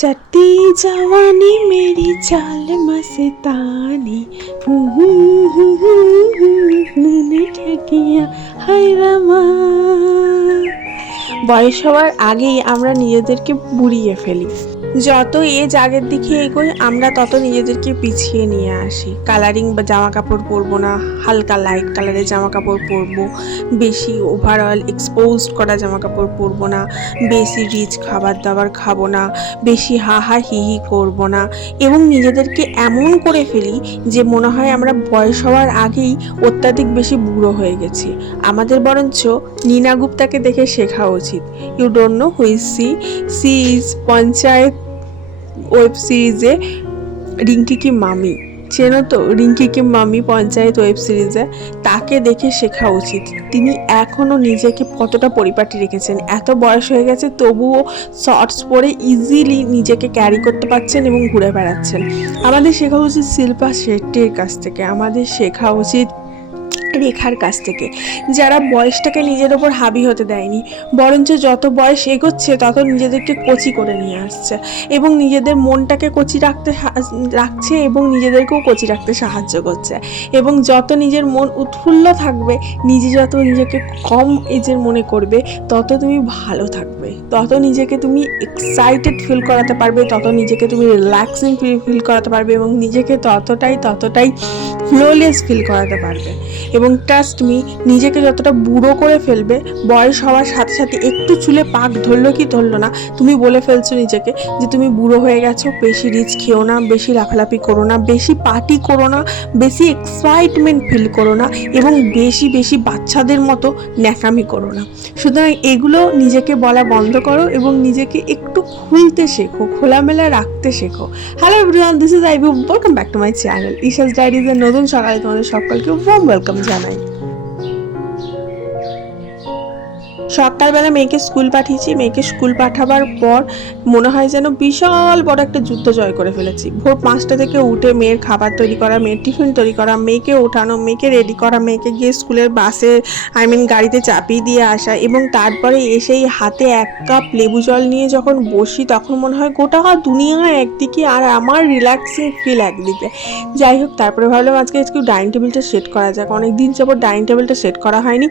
चट्टी जवानी मेरी चाल मस्तानी मैंने ठगिया हाय रामा বয়স হওয়ার আগেই আমরা নিজেদেরকে বুড়িয়ে ফেলি যত এজ আগের দিকে এগোই, আমরা তত নিজেদেরকে পিছিয়ে নিয়ে আসি। কালারিং বা জামা কাপড় পরবো না, হালকা লাইট কালারের জামা কাপড় পরবো। বেশি ওভারঅল এক্সপোজড করা জামা কাপড় পরবো না, বেশি রিচ খাবার দাবার খাব না, বেশি হা হা হি হি করব না এবং নিজেদেরকে এমন করে ফেলি যে মনে হয় আমরা বয়স হওয়ার আগেই অত্যাধিক বেশি বুড়ো হয়ে গেছি। আমাদের বরঞ্চ নীনা গুপ্তাকে দেখে শেখা উচিত। You don't know who's C C is Panchayat web সিরিজে রিঙ্কি কি মামি? চেনো তো? রিঙ্কি কি মামি পঞ্চায়েত ওয়েব সিরিজে তাকে দেখে শেখা উচিত। তিনি এখনও নিজেকে কতটা পরিপাটি রেখেছেন? এত বয়স হয়ে গেছে, তবুও শর্টস পরে ইজিলি নিজেকে ক্যারি করতে পারছেন এবং ঘুরে বেড়াচ্ছেন। আমাদের শেখা উচিত শিল্পা শেট্টির কাছ থেকে। আমাদের শেখা উচিত রেখার কাছ থেকে। যারা বয়সটাকে নিজের ওপর হাবি হতে দেয়নি, বরঞ্চ যত বয়স এগোচ্ছে, তত নিজেদেরকে কচি করে নিয়ে আসছে এবং নিজেদের মনটাকে কচি রাখতে রাখছে এবং নিজেদেরকেও কচি রাখতে সাহায্য করছে এবং যত নিজের মন উৎফুল্ল থাকবে, নিজে যত নিজেকে কম এজের মনে করবে, তত তুমি ভালো থাকবে। তত নিজেকে তুমি এক্সাইটেড ফিল করাতে পারবে, তত নিজেকে তুমি রিল্যাক্সিং ফিল করাতে পারবে এবং নিজেকে ততটাই ততটাই ফ্লোলেস ফিল করাতে পারবে। এবং ট্রাস্ট মি নিজেকে যতটা বুড়ো করে ফেলবে, বয়স হওয়ার সাথে সাথে একটু চুলে পাক ধরলো কি ধরলো না, তুমি বলে ফেলছো নিজেকে যে তুমি বুড়ো হয়ে গেছো, বেশি রিচ খেও না, বেশি লাফালাফি করো না, বেশি পার্টি করো না, বেশি এক্সাইটমেন্ট ফিল করো না এবং বেশি বেশি বাচ্চাদের মতো ন্যাকামি করো না। সুতরাং এগুলো নিজেকে বলা বন্ধ করো এবং নিজেকে একটু খুলতে শেখো, খোলামেলা রাখতে শেখো। Hello everyone this is Aibu welcome back to my channel Isha's ডায়েরিজের নতুন সকালে তোমাদের সকলকে ওয়ার্ম ওয়েলকাম জানাই সকালবেলা মেয়েকে স্কুল পাঠিয়েছি, মেয়েকে স্কুল পাঠাবার পর মনে হয় যেন বিশাল বড় একটা যুদ্ধ জয় করে ফেলেছি। ভোর পাঁচটা থেকে উঠে মেয়ের খাবার তৈরি করা, মেয়ের টিফিন তৈরি করা, মেয়েকে ওঠানো, মেয়েকে রেডি করা, মেয়েকে গিয়ে স্কুলের বাসে আই মিন গাড়িতে চাপিয়ে দিয়ে আসা এবং তারপরে এসেই হাতে এক কাপ লেবু জল নিয়ে যখন বসি তখন মনে হয় গোটা দুনিয়া একদিকে আর আমার রিল্যাক্সিং ফিল একদিকে। যাই হোক, তারপরে ভাবলাম আজকে একটু ডাইনিং টেবিলটা সেট করা যাক। অনেক দিন যাবত ডাইনিং টেবিলটা সেট করা হয়নি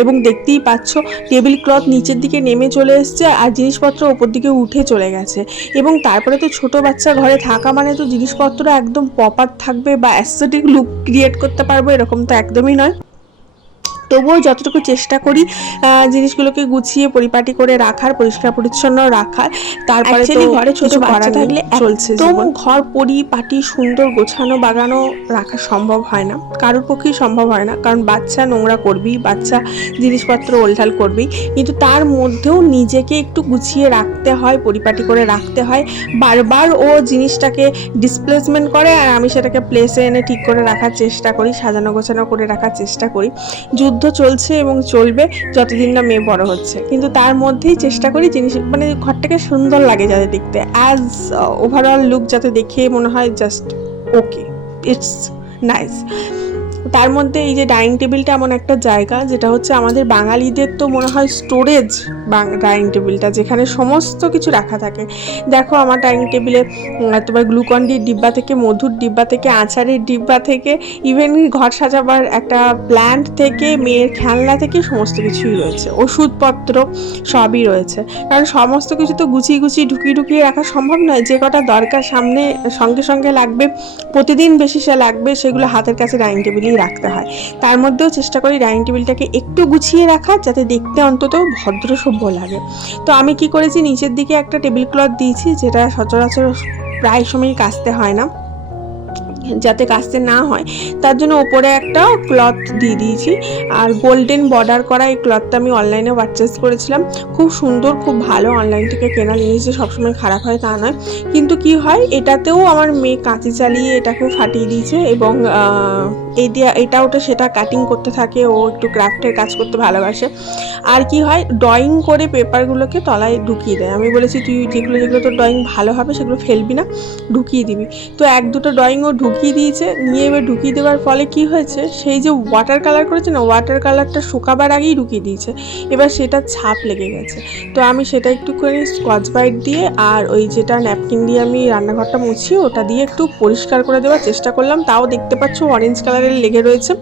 এবং দেখতেই পাচ্ছ টেবিল ক্লথ নিচের দিকে নেমে চলে এসছে আর জিনিসপত্র ওপর দিকে উঠে চলে গেছে। এবং তারপরে তো ছোট বাচ্চা ঘরে থাকা মানে তো জিনিসপত্র একদম পপার থাকবে বা অ্যাস্থেটিক লুক ক্রিয়েট করতে পারব এরকম তো একদমই নয়। তবুও যতটুকু চেষ্টা করি জিনিসগুলোকে গুছিয়ে পরিপাটি করে রাখার পরিষ্কার পরিচ্ছন্ন রাখার তারপরে ঘরে ছোট বাচ্চা থাকলে চলছে। ঘর পরিপাটি সুন্দর গোছানো বাগানো রাখা সম্ভব হয় না। কারোর পক্ষেই সম্ভব হয় না। কারণ বাচ্চা নোংরা করবি বাচ্চা জিনিসপত্র ওলঠাল করবি কিন্তু তার মধ্যেও নিজেকে একটু গুছিয়ে রাখতে হয় পরিপাটি করে রাখতে হয়। বারবার ও জিনিসটাকে ডিসপ্লেসমেন্ট করে আর আমি সেটাকে প্লেসে এনে ঠিক করে রাখার চেষ্টা করি সাজানো গোছানো করে রাখার চেষ্টা করি। যুদ্ধ চলছে এবং চলবে, যতদিন না মেয়ে বড় হচ্ছে। কিন্তু তার মধ্যেই চেষ্টা করি জিনিস মানে ঘরটাকে সুন্দর লাগে যাতে দেখতে। অ্যাজ ওভারঅল লুক যাতে দেখে মনে হয় জাস্ট ওকে ইটস নাইস তার মধ্যে এই যে ডাইনিং টেবিলটা এমন একটা জায়গা, যেটা হচ্ছে আমাদের বাঙালিদের তো মনে হয় স্টোরেজ ডাইনিং টেবিলটা, যেখানে সমস্ত কিছু রাখা থাকে। দেখো আমার ডাইনিং টেবিলে তোমার গ্লুকন্ডির ডিব্বা থেকে, মধুর ডিব্বা থেকে, আচারের ডিব্বা থেকে ইভেন ঘর সাজাবার একটা প্ল্যান্ট থেকে, মেয়ের খেলনা থেকে সমস্ত কিছুই রয়েছে। ওষুধপত্র সবই রয়েছে। কারণ সমস্ত কিছু তো গুছিয়ে গুছিয়ে, ঢুকিয়ে ঢুকিয়ে রাখা সম্ভব নয়। যে কটা দরকার সামনে, সঙ্গে সঙ্গে লাগবে, প্রতিদিন বেশি সে লাগবে, সেগুলো হাতের কাছে ডাইনিং টেবিলেই রাখতে হয়। তার মধ্যেও চেষ্টা করি ডাইনিং টেবিলটাকে একটু গুছিয়ে রাখার যাতে দেখতে অন্তত ভদ্র সভ্য লাগে। তো আমি কি করেছি, নিচের দিকে একটা টেবিল ক্লথ দিয়েছি, যেটা সচরাচর প্রায় সময়ই কাচতে হয় না। যাতে কাচতে না হয়। তার জন্য ওপরে একটা ক্লথ দিয়ে দিয়েছি। আর গোল্ডেন বর্ডার করা এই ক্লথটা আমি অনলাইনে পারচেস করেছিলাম। খুব সুন্দর, খুব ভালো অনলাইন থেকে কেনা জিনিস যে সবসময় খারাপ হয় তা নয়। কিন্তু কি হয়, এটাতেও আমার মেয়ে কাঁচি চালিয়ে এটাকে ফাটিয়ে দিয়েছে এবং এই দিয়ে, এটা ওটা সেটা কাটিং করতে থাকে, ও একটু ক্রাফটের কাজ করতে ভালোবাসে। আর কি হয় ড্রয়িং করে পেপারগুলোকে তলায় ঢুকিয়ে দেয়। আমি বলেছি, তুই যেগুলো যেগুলো তোর ড্রয়িং ভালো হবে, সেগুলো ফেলবি না, ঢুকিয়ে দিবি। তো এক দুটো ড্রয়িং ও ঢুকিয়ে দিয়েছে। নিয়ে এবার ঢুকিয়ে দেওয়ার ফলে কি হয়েছে? সেই যে ওয়াটার কালার করেছে না ওয়াটার কালারটা শুকাবার আগেই ঢুকিয়ে দিয়েছে। এবার সেটা ছাপ লেগে গেছে। তো আমি সেটা একটুখানি স্কচ ব্রাইট দিয়ে আর ওই যেটা ন্যাপকিন দিয়ে আমি রান্নাঘরটা মুছি ওটা দিয়ে একটু পরিষ্কার করে দেওয়ার চেষ্টা করলাম। তাও দেখতে পাচ্ছ অরেঞ্জ কালারের লেগে রয়েছে।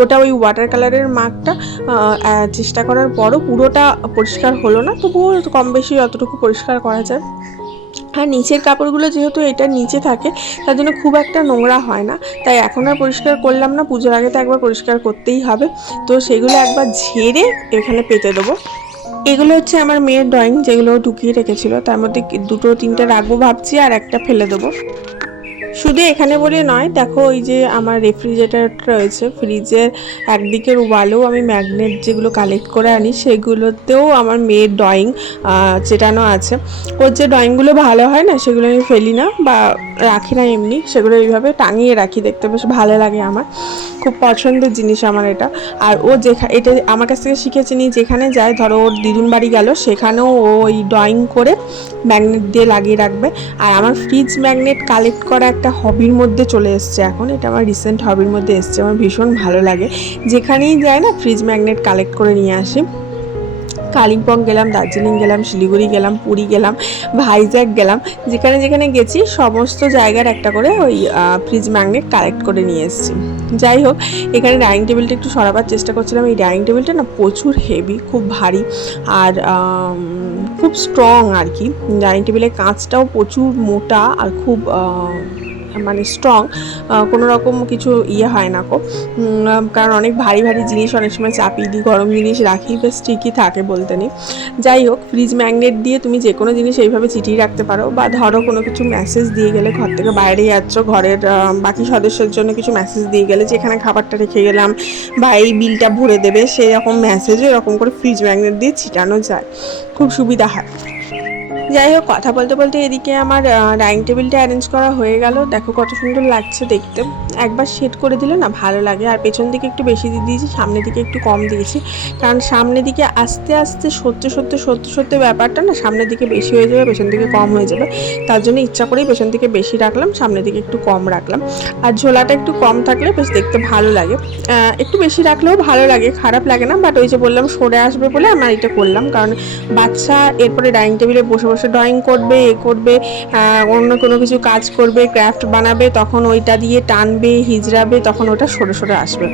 ওটা ওই ওয়াটার কালারের মার্কটা চেষ্টা করার পরও পুরোটা পরিষ্কার হলো না। তবুও কম বেশি যতটুকু পরিষ্কার করা যায়। আর নিচের কাপড়গুলো যেহেতু এটা নিচে থাকে, তার জন্য খুব একটা নোংরা হয় না। তাই এখন আর পরিষ্কার করলাম না, পুজোর আগে তো একবার পরিষ্কার করতেই হবে। তো সেগুলো একবার ঝেড়ে এখানে পেতে দেবো। এগুলো হচ্ছে আমার মেয়ের ড্রয়িং যেগুলো ঢুকিয়ে রেখেছিল। তার মধ্যে দুটো তিনটে রাখব ভাবছি, আর একটা ফেলে দেবো। শুধু এখানে বলে নয়, দেখো ওই যে আমার রেফ্রিজারেটর রয়েছে ফ্রিজের একদিকের ওয়ালেও আমি ম্যাগনেট যেগুলো কালেক্ট করে আনি, সেগুলোতেও আমার মেয়ের ড্রয়িং চেটানো আছে। ওর যে ড্রয়িংগুলো ভালো হয় না, সেগুলো আমি ফেলি না বা রাখি না এমনি, সেগুলো এইভাবে টাঙিয়ে রাখি দেখতে, বেশ ভালো লাগে আমার। খুব পছন্দের জিনিস আমার এটা। আর ও যেখা, এটা আমার কাছ থেকে শিখেছে নি, যেখানে যায়, ধরো ওর দিদুন বাড়ি গেল, সেখানেও ও ওই ড্রয়িং করে ম্যাগনেট দিয়ে লাগিয়ে রাখবে। আর আমার ফ্রিজ ম্যাগনেট কালেক্ট করা একটা হবির মধ্যে চলে এসছে। এখন এটা আমার রিসেন্ট হবির মধ্যে এসছে। আমার ভীষণ ভালো লাগে। যেখানেই যায় না ফ্রিজ ম্যাগনেট কালেক্ট করে নিয়ে আসি। কালিম্পং গেলাম, দার্জিলিং গেলাম, শিলিগুড়ি গেলাম, পুরী গেলাম ভাইজ্যাক গেলাম। যেখানে যেখানে গেছি, সমস্ত জায়গার একটা করে ওই ফ্রিজ ম্যাগনেট কালেক্ট করে নিয়ে এসেছি। যাই হোক, এখানে ডাইনিং টেবিলটা একটু সরাবার চেষ্টা করছিলাম। এই ডাইনিং টেবিলটা না প্রচুর হেভি খুব ভারী আর খুব স্ট্রং আর কি। ডাইনিং টেবিলের কাঁচটাও প্রচুর মোটা আর খুব মানে স্ট্রং কোনো রকম কিছু ইয়ে হয় না কো। কারণ অনেক ভারী ভারী জিনিস অনেক সময় চাপিয়ে দিই, গরম জিনিস রাখি বেশ ঠিকই থাকে বলতে নেই। যাই হোক ফ্রিজ ম্যাগনেট দিয়ে তুমি যে কোনো জিনিস এইভাবে চিটিয়ে রাখতে পারো বা ধরো কোনো কিছু মেসেজ দিয়ে গেলে ঘর থেকে বাইরে যাচ্ছ, ঘরের বাকি সদস্যের জন্য কিছু মেসেজ দিয়ে গেলে যেখানে খাবারটা রেখে গেলাম বা এই বিলটা ভরে দেবে, সেই রকম মেসেজও এরকম করে ফ্রিজ ম্যাগনেট দিয়ে ছিটানো যায়। খুব সুবিধা হয়। যাই হোক, কথা বলতে বলতে এদিকে আমার ডাইনিং টেবিলটা অ্যারেঞ্জ করা হয়ে গেল। দেখো কত সুন্দর লাগছে দেখতে। একবার সেট করে দিলে না ভালো লাগে। আর পেছন দিকে একটু বেশি দিয়ে দিয়েছি, সামনের দিকে একটু কম দিয়েছি। কারণ সামনের দিকে আস্তে আস্তে সত্য সত্য সত্য সত্য ব্যাপারটা না সামনের দিকে বেশি হয়ে যাবে, পেছন দিকে কম হয়ে যাবে। তার জন্য ইচ্ছা করেই পেছন দিকে বেশি রাখলাম, সামনের দিকে একটু কম রাখলাম। আর ঝোলাটা একটু কম থাকলে বেশ দেখতে ভালো লাগে। একটু বেশি রাখলেও ভালো লাগে, খারাপ লাগে না বাট ওই যে বললাম সরে আসবে বলে আমরা এটা করলাম। কারণ বাচ্চা, এরপরে ডাইনিং টেবিলে বসে বসে ড্রয়িং করবে, এ করবে অন্য কোনো কিছু কাজ করবে ক্রাফট বানাবে, তখন ওইটা দিয়ে টানবে, হিজড়াবে, তখন ওটা সরে সরে আসবে।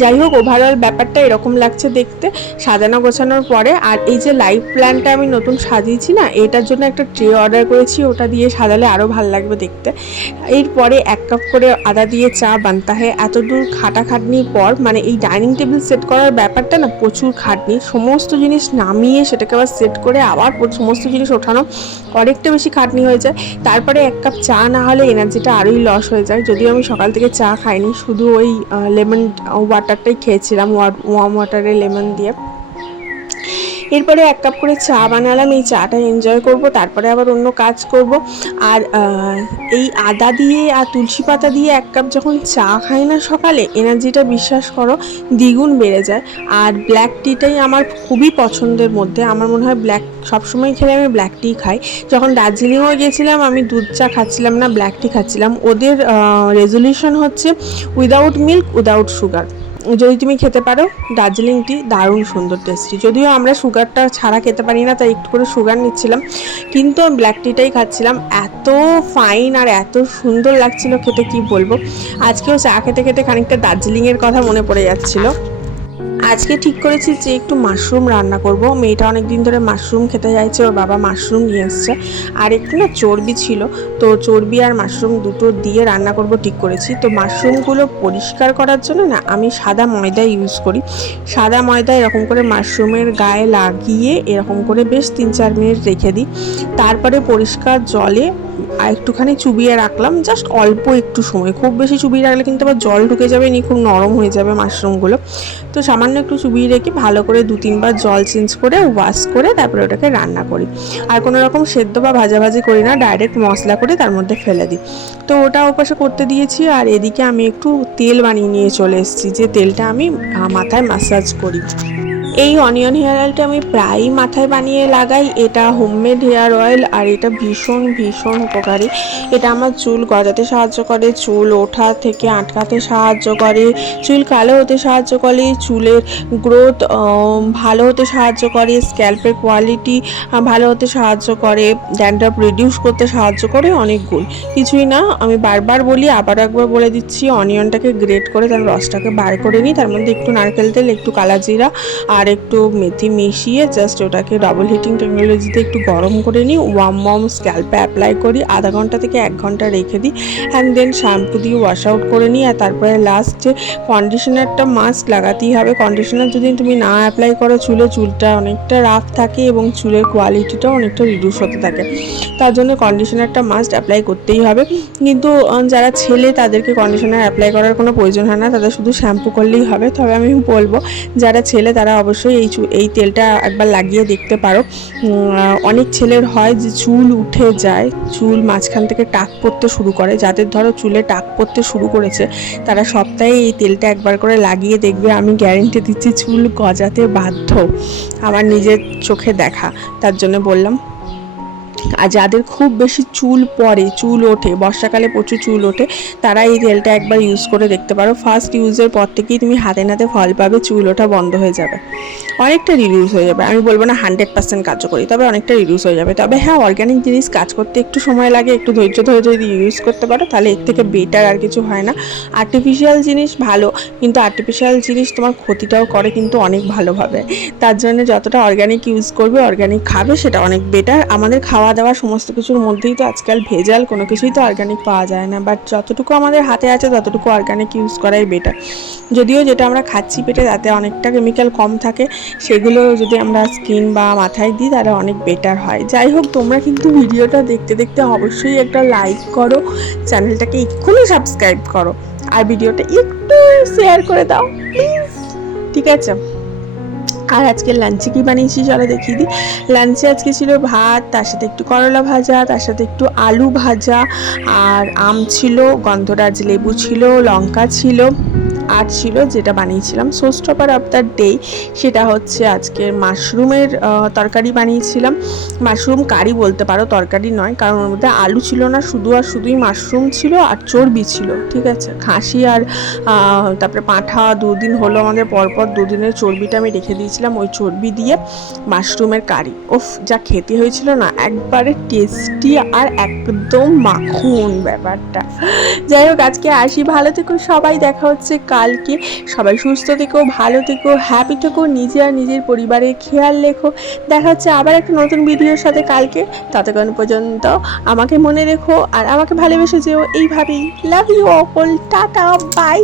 যাই হোক ওভারঅল ব্যাপারটা এরকম লাগছে দেখতে, সাজানো গোছানোর পরে, আর এই যে লাইভ প্ল্যানটা আমি নতুন সাজিয়েছি না, এটার জন্য একটা ট্রে অর্ডার করেছি, ওটা দিয়ে সাজালে আরও ভালো লাগবে দেখতে। এরপরে এক কাপ করে আদা দিয়ে চা বানতে হয় এত দূর খাটাখাটনির পর মানে এই ডাইনিং টেবিল সেট করার ব্যাপারটা না, প্রচুর খাটনি, সমস্ত জিনিস নামিয়ে সেটাকে আবার সেট করে আবার সমস্ত জিনিস ওঠানো অনেকটা বেশি খাটনি হয়ে যায়। তারপরে এক কাপ চা না হলে এনার্জিটা আরোই লস হয়ে যায়। যদিও আমি সকাল থেকে চা খাইনি, শুধু ওই লেমন ওয়াটারটাই খেয়েছিলাম ওয়ার্ম ওয়াটারে লেমন দিয়ে। এরপরে এক কাপ করে চা বানালাম, এই চাটা এনজয় করব, তারপরে আবার অন্য কাজ করব। আর এই আদা দিয়ে আর তুলসী পাতা দিয়ে এক কাপ যখন চা খাই না সকালে এনার্জিটা বিশ্বাস করো, দ্বিগুণ বেড়ে যায়। আর ব্ল্যাক টিটাই আমার খুবই পছন্দের মধ্যে। আমার মনে হয় ব্ল্যাক সবসময় খেলে আমি ব্ল্যাক টি খাই। যখন দার্জিলিংও গেছিলাম আমি দুধ চা খাচ্ছিলাম না ব্ল্যাক টি খাচ্ছিলাম। ওদের রেজলিউশন হচ্ছে উইদাউট মিল্ক উইদাউট সুগার যদি তুমি খেতে পারো, দার্জিলিং টি দারুণ সুন্দর টেস্টি যদিও আমরা সুগারটা ছাড়া খেতে পারি না, তাই একটু করে সুগার নিচ্ছিলাম। কিন্তু আমি ব্ল্যাক টিটাই খাচ্ছিলাম। এত ফাইন আর এত সুন্দর লাগছিল খেতে, কি বলব? আজকেও চা খেতে খেতে খানিকটা দার্জিলিংয়ের কথা মনে পড়ে যাচ্ছিল। আজকে ঠিক করেছি যে একটু মাশরুম রান্না করব। মেয়েটা অনেক দিন ধরে মাশরুম খেতে চাইছে ওর বাবা মাশরুম নিয়ে এসছে। আর একটু না চর্বি ছিল, তো চর্বি আর মাশরুম দুটো দিয়ে রান্না করব ঠিক করেছি। তো মাশরুমগুলো পরিষ্কার করার জন্য না আমি সাদা ময়দা ইউজ করি। সাদা ময়দা এরকম করে মাশরুমের গায়ে লাগিয়ে এরকম করে বেশ তিন চার মিনিট রেখে দিই। তারপরে পরিষ্কার জলে আর একটুখানি চুবিয়ে রাখলাম জাস্ট অল্প একটু সময়। খুব বেশি চুবিয়ে রাখলে কিন্তু আবার জল ঢুকে যাবে নি, খুব নরম হয়ে যাবে মাশরুমগুলো তো সামান্য একটু চুবিয়ে রেখে ভালো করে দু তিনবার জল চেঞ্জ করে ওয়াশ করে তারপরে ওটাকে রান্না করি। আর কোনো রকম সেদ্ধ বা ভাজাভাজি করি না, ডাইরেক্ট মশলা করে তার মধ্যে ফেলে দিই। তো ওটা ওপাশে করতে দিয়েছি আর এদিকে আমি একটু তেল বানিয়ে নিয়ে চলে এসেছি, যে তেলটা আমি মাথায় মাসাজ করি। এই অনিয়ন হেয়ার অয়েলটা আমি প্রায়ই মাথায় বানিয়ে লাগাই। এটা হোমমেড হেয়ার অয়েল আর এটা ভীষণ ভীষণ উপকারী। এটা আমার চুল গজাতে সাহায্য করে, চুল ওঠা থেকে আটকাতে সাহায্য করে, চুল কালো হতে সাহায্য করে, চুলের গ্রোথ ভালো হতে সাহায্য করে স্ক্যাল্পের কোয়ালিটি ভালো হতে সাহায্য করে ড্যান্ড্রাফ রিডিউস করতে সাহায্য করে অনেক গুণ। কিছুই না, আমি বারবার বলি, আবার একবার বলে দিচ্ছি অনিয়নটাকে গ্রেট করে তার রসটাকে বার করে নিই, তার মধ্যে একটু নারকেল তেল, একটু কালাজিরা, আর একটু মেথি মিশিয়ে জাস্ট ওটাকে ডাবল হিটিং টেকনোলজিতে একটু গরম করে নিই ওয়াম ওয়াম স্ক্যাল্পে অ্যাপ্লাই করি। আধা ঘণ্টা থেকে এক ঘণ্টা রেখে দিই অ্যান্ড দেন শ্যাম্পু দিয়ে ওয়াশ আউট করে নিই। আর তারপরে লাস্ট যে কন্ডিশনারটা মাস্ক লাগাতেই হবে। কন্ডিশনার যদি তুমি না অ্যাপ্লাই করো, চুলে চুলটা অনেকটা রাফ থাকে এবং চুলের কোয়ালিটিটাও অনেকটা রিডিউস হতে থাকে। তার জন্য কন্ডিশনারটা মাস্ট অ্যাপ্লাই করতেই হবে। কিন্তু যারা ছেলে, তাদেরকে কন্ডিশনার অ্যাপ্লাই করার কোনো প্রয়োজন হয় না। তাদের শুধু শ্যাম্পু করলেই হবে। তবে আমি বলব, যারা ছেলে, তারা অবশ্যই এই চু- এই তেলটা একবার লাগিয়ে দেখতে পারো। অনেক ছেলের হয় যে চুল উঠে যায়, চুল মাঝখান থেকে টাক পড়তে শুরু করে। যাদের ধরো চুলে টাক পড়তে শুরু করেছে, তারা সপ্তাহে এই তেলটা একবার করে লাগিয়ে দেখবে। আমি গ্যারেন্টি দিচ্ছি, চুল গজাতে বাধ্য। আমার নিজের চোখে দেখা। তার জন্য বললাম আর যাদের খুব বেশি চুল পড়ে চুল ওঠে, বর্ষাকালে প্রচুর চুল ওঠে, তারা এই তেলটা একবার ইউজ করে দেখতে পারো। ফার্স্ট ইউজের পর থেকেই তুমি হাতে নাতে ফল পাবে, চুল ওঠা বন্ধ হয়ে যাবে। অনেকটা রিডিউস হয়ে যাবে। আমি বলব না হান্ড্রেড পার্সেন্ট কার্যকরী, তবে অনেকটা রিডিউস হয়ে যাবে। তবে হ্যাঁ অর্গ্যানিক জিনিস কাজ করতে একটু সময় লাগে, একটু ধৈর্য ধরে যদি ইউজ করতে পারো, তাহলে এর থেকে বেটার আর কিছু হয় না। আর্টিফিশিয়াল জিনিস ভালো, কিন্তু আর্টিফিশিয়াল জিনিস তোমার ক্ষতিটাও করে কিন্তু অনেক ভালোভাবে। তার জন্য যতটা অর্গ্যানিক ইউজ করবে অর্গ্যানিক খাবে, সেটা অনেক বেটার আমাদের খাওয়া দাওয়া সমস্ত কিছুর মধ্যেই তো আজকাল ভেজাল, কোনো কিছুই তো অর্গ্যানিক পাওয়া যায় না। বাট যতটুকু আমাদের হাতে আছে, ততটুকু অর্গ্যানিক ইউজ করাই বেটার যদিও যেটা আমরা খাচ্ছি পেটে, তাতে অনেকটা কেমিক্যাল কম থাকে, সেগুলো যদি আমরা স্কিন বা মাথায় দিই, তাহলে অনেক বেটার হয়। যাই হোক, তোমরা কিন্তু ভিডিওটা দেখতে দেখতে অবশ্যই একটা লাইক করো, চ্যানেলটাকে এক্ষুনি সাবস্ক্রাইব করো। আর ভিডিওটা একটু শেয়ার করে দাও প্লিজ ঠিক আছে? আর আজকে লাঞ্চে কি বানিয়েছি চলো দেখিয়ে দিই। লাঞ্চে আজকে ছিল ভাত, তার সাথে একটু করলা ভাজা, তার সাথে একটু আলু ভাজা, আর আম ছিল, গন্ধরাজ লেবু ছিল, লঙ্কা ছিল। আর ছিল, যেটা বানিয়েছিলাম। সোস্টপার অফ দ্য ডে সেটা হচ্ছে আজকের মাশরুমের তরকারি বানিয়েছিলাম। মাশরুম কারি বলতে পারো, তরকারি নয়, কারণ ওর মধ্যে আলু ছিল না, শুধু আর শুধুই মাশরুম ছিল আর চর্বি ছিল, ঠিক আছে? খাসি আর তারপরে পাঁঠা দুদিন হলো আমাদের, পরপর দুদিনের চর্বিটা আমি রেখে দিয়েছিলাম ওই চর্বি দিয়ে মাশরুমের কারি। ওফ যা খেতে হয়েছিল না, একবারে টেস্টি আর একদম মাখন ব্যাপারটা। যাই হোক, আজকে আসি, ভালো থেকো সবাই, দেখা হচ্ছে কালকে। সবাই সুস্থ থেকো, ভালো থেকো হ্যাপি থেকো, নিজে আর নিজের পরিবারের খেয়াল রেখো। দেখা হচ্ছে আবার একটা নতুন ভিডিওর সাথে কালকে। ততক্ষণ পর্যন্ত আমাকে মনে রেখো আর আমাকে ভালোবেসে যেও। এইভাবেই love you all tata bye